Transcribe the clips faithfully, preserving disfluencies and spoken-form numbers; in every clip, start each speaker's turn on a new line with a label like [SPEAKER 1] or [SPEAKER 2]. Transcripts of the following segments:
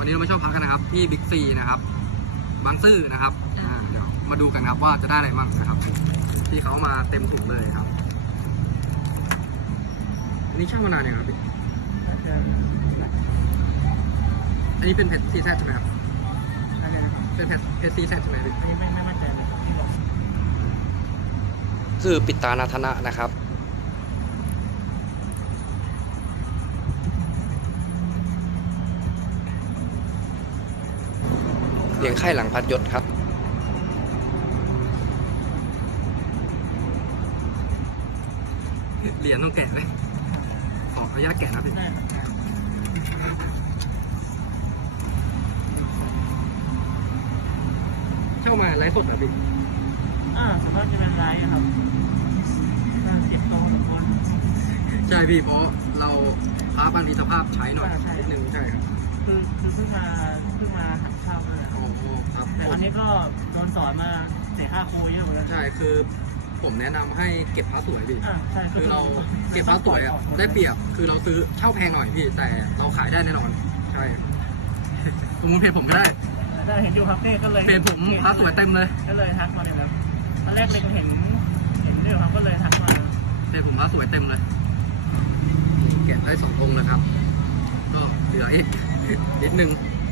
[SPEAKER 1] วันนี้เรามาเช่าพักกันนะครับที่บิ๊กซีนะครับบางซื่อนะครับอ่าเดี๋ยวมาดูกันครับว่าจะได้อะไรบ้างนะครับที่เขามาเต็มถุงเลยครับอันนี้เช่ามานานยังครับพี่อันนี้เป็นเพจซีแซดใช่ไหมครับเป็นเพจเพจซีแซดใช่ไหมพี่อันนี้ไม่ไม่มั่นใจเลยที่บอกคือปิดตานาธนะนะครับเลี้ยงไข่หลังพัดยศครับเหรียญต้องแกะไหมขออนุญาตแกะนะพี่เช่ามาไลฟ์สดอ่ะพี่
[SPEAKER 2] อ่าสมมติจะเป็นไลฟ์ครับเก็บตัวของคน
[SPEAKER 1] ใช่พี่เพราะเราพาบันมีสภาพใช้หน่อยนิดนึงใช่ครับ
[SPEAKER 2] คือคือเพิ่งมาเพิ่งมาหัดเช่าเลย
[SPEAKER 1] โอ้โหครับ
[SPEAKER 2] แต่อันนี้ก็โดนสอนมาเสียค่าครูเยอะเหมือนกัน
[SPEAKER 1] ใช่คือผมแนะนำให้เก็บพระสวยพี่คือเราเก็บพระสวยอ่ะได้เปรียบคือเราซื้อเช่าแพงหน่อยพี่แต่เราขายได้แน่นอนใช่ผมเพจผมก็ได้
[SPEAKER 2] ได้เห็นดูครับนี่ก็เลย
[SPEAKER 1] เพจผมพระสวยเต็มเลย
[SPEAKER 2] ก็เลยทักมาเลยครับตอนแรกเลยเห็นเห็นด้วยครับก็เลยทักมา
[SPEAKER 1] เพจผมพระสวยเต็มเลยเก็บได้สององค์นะครับก็เหลืออีกนิดนึง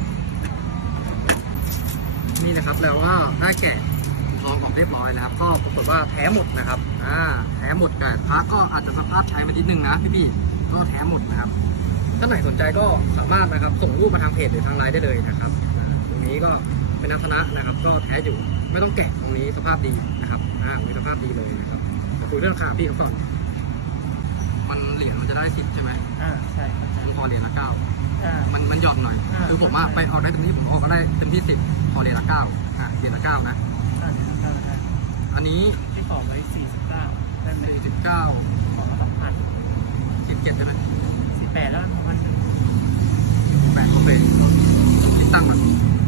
[SPEAKER 1] นี่นะครับแล้วว่าได้แกะทองออกเรียบร้อยนะครับก็ปรากฏว่าแท้หมดนะครับอ่าแท้หมดแต่พระก็อาจจะสภาพใช้มานิดนึงนะพี่ๆก็แท้หมดนะครับถ้าไหนสนใจก็สามารถนะครับส่งรูปมาทางเพจหรือทางไลน์ได้เลยนะครับตรงนี้ก็เป็นนักธนะนะครับก็แท้อยู่ไม่ต้องแกะตรงนี้สภาพดีนะครับอ่ามีสภาพดีเลยนะครับจะคุยเรื่องราคาพี่เขาก่อนมันเหรียญมันจะได้สิบใช่ไหม
[SPEAKER 2] อ่าใช่
[SPEAKER 1] ผมพอเหรียญละเก้ามันมันหย่อนหน่อยคือผมว่าไปเอาได้ตรงนี้ผมก็ได้เต็มที่สิบพอเหรียญละเก้าอ่ะเหรียญละเก้านะอันนี้
[SPEAKER 2] ที่สองไว้สี่สิบเก้า
[SPEAKER 1] สี่สิบเก้า
[SPEAKER 2] สองพัน
[SPEAKER 1] สิบเจ็ดใช่ไหม
[SPEAKER 2] สิบแปดแล้วสองพัน
[SPEAKER 1] แปดโอเคคิดตั้งมัน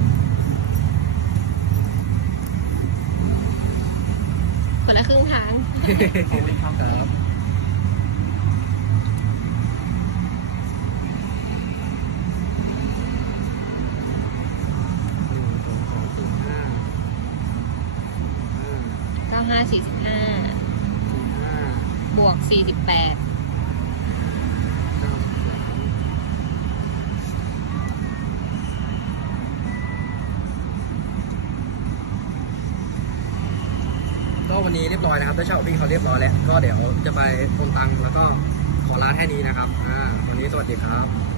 [SPEAKER 3] คนละครึ่งทาง
[SPEAKER 1] ครับ
[SPEAKER 3] เก้าห้าสี่สิบห้าบวกสี่สิบแปด
[SPEAKER 1] ก็วันนี้เรียบร้อยนะครับได้เช่าพี่เขาเรียบร้อยแล้วก็เดี๋ยวจะไปโอนตังค์แล้วก็ขอร้านแค่นี้นะครับอ่าวันนี้สวัสดีครับ